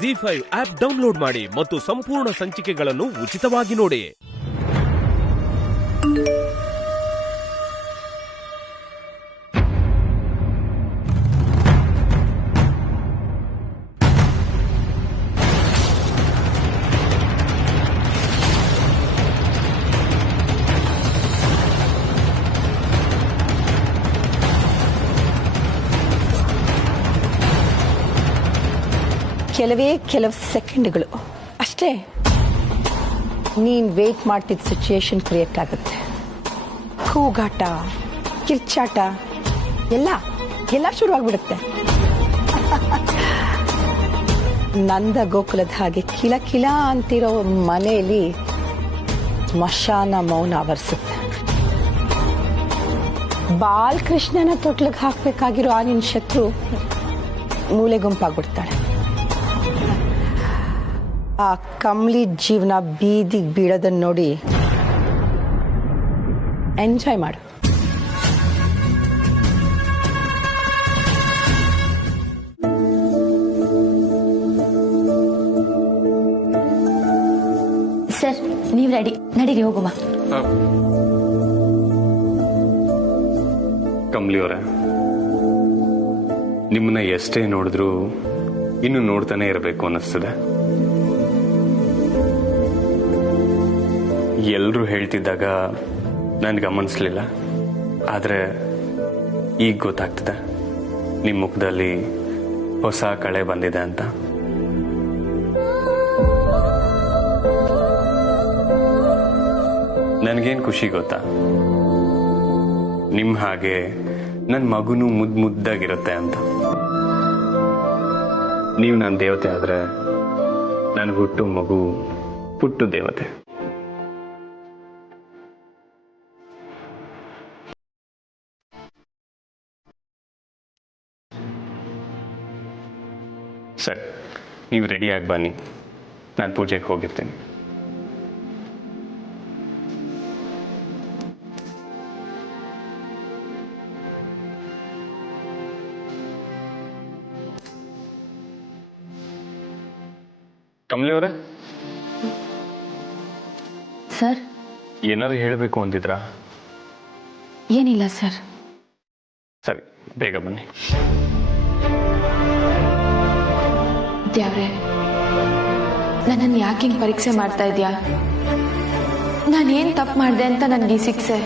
ZEE5 app download ಮಾಡಿ ಮತ್ತು ಸಂಪೂರ್ಣ ಸಂಚಿಕೆಗಳನ್ನು ಉಚಿತವಾಗಿ ನೋಡಿ. ಕೆಲವು ಸೆಕೆಂಡ್ಗಳು ಅಷ್ಟೇ ನೀನು ವೇಟ್ ಮಾಡ್ತಿದ್ದ ಸಿಚುಯೇಷನ್ ಕ್ರಿಯೇಟ್ ಆಗುತ್ತೆ. ಕೂಗಾಟ, ಕಿರ್ಚಾಟ ಎಲ್ಲ ಶುರುವಾಗ್ಬಿಡುತ್ತೆ. ನಂದ ಗೋಕುಲದ ಹಾಗೆ ಕಿಲ ಕಿಲ ಅಂತಿರೋ ಮನೆಯಲ್ಲಿ ಸ್ಮಶಾನ ಮೌನ ಆವರಿಸುತ್ತೆ. ಬಾಲಕೃಷ್ಣನ ತೊಟ್ಲಿಗೆ ಹಾಕ್ಬೇಕಾಗಿರೋ ಆ ನಿನ್ನ ಶತ್ರು ಮೂಲೆ ಗುಂಪಾಗ್ಬಿಡ್ತಾಳೆ. ಆ ಕಮ್ಲಿ ಜೀವನ ಬೀದಿಗೆ ಬೀಳೋದನ್ನ ನೋಡಿ ಎಂಜಾಯ್ ಮಾಡು. ಸರ್, ನೀವು ರೆಡಿ, ನಡೀರಿ ಹೋಗುವ. ಕಮ್ಲಿ ಅವರೇ, ನಿಮ್ಮನ್ನ ಎಷ್ಟೇ ನೋಡಿದ್ರು ಇನ್ನು ನೋಡ್ತಾನೆ ಇರಬೇಕು ಅನ್ನಿಸ್ತದೆ. ಎಲ್ಲರೂ ಹೇಳ್ತಿದ್ದಾಗ ನಾನು ಗಮನಿಸ್ಲಿಲ್ಲ, ಆದರೆ ಈಗ ಗೊತ್ತಾಗ್ತದೆ ನಿಮ್ಮ ಮುಖದಲ್ಲಿ ಹೊಸ ಕಳೆ ಬಂದಿದೆ ಅಂತ. ನನಗೇನು ಖುಷಿ ಗೊತ್ತಾ, ನಿಮ್ಮ ಹಾಗೆ ನನ್ನ ಮಗುನು ಮುದ್ದಾಗಿರುತ್ತೆ ಅಂತ. ನೀವು ನನ್ನ ದೇವತೆ ಆದರೆ ನನಗೆ ಹುಟ್ಟು ಮಗು ಪುಟ್ಟು ದೇವತೆ. ಸರಿ, ನೀವು ರೆಡಿಯಾಗಿ ಬನ್ನಿ, ನಾನು ಪೂಜೆಗೆ ಹೋಗಿರ್ತೀನಿ. ಕಮಲಿ ಅವರೇ, ಸರ್, ಏನಾದ್ರು ಹೇಳಬೇಕು ಅಂತಿದ್ರಾ? ಏನಿಲ್ಲ ಸರ್. ಸರಿ, ಬೇಗ ಬನ್ನಿ. ದೇವ್ರೆ, ನನ್ನನ್ನು ಯಾಕೆ ಹಿಂಗೆ ಪರೀಕ್ಷೆ ಮಾಡ್ತಾ ಇದೆಯಾ? ನಾನೇನು ತಪ್ಪು ಮಾಡಿದೆ ಅಂತ ನನಗೆ ಈ ಶಿಕ್ಷೆ?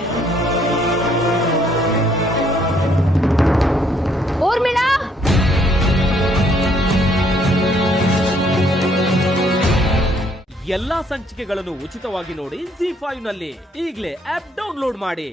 ಊರ್ಮಿಳಾ, ಎಲ್ಲಾ ಸಂಚಿಕೆಗಳನ್ನು ಉಚಿತವಾಗಿ ನೋಡಿ ZEE5 ನಲ್ಲಿ. ಈಗಲೇ ಆಪ್ ಡೌನ್ಲೋಡ್ ಮಾಡಿ.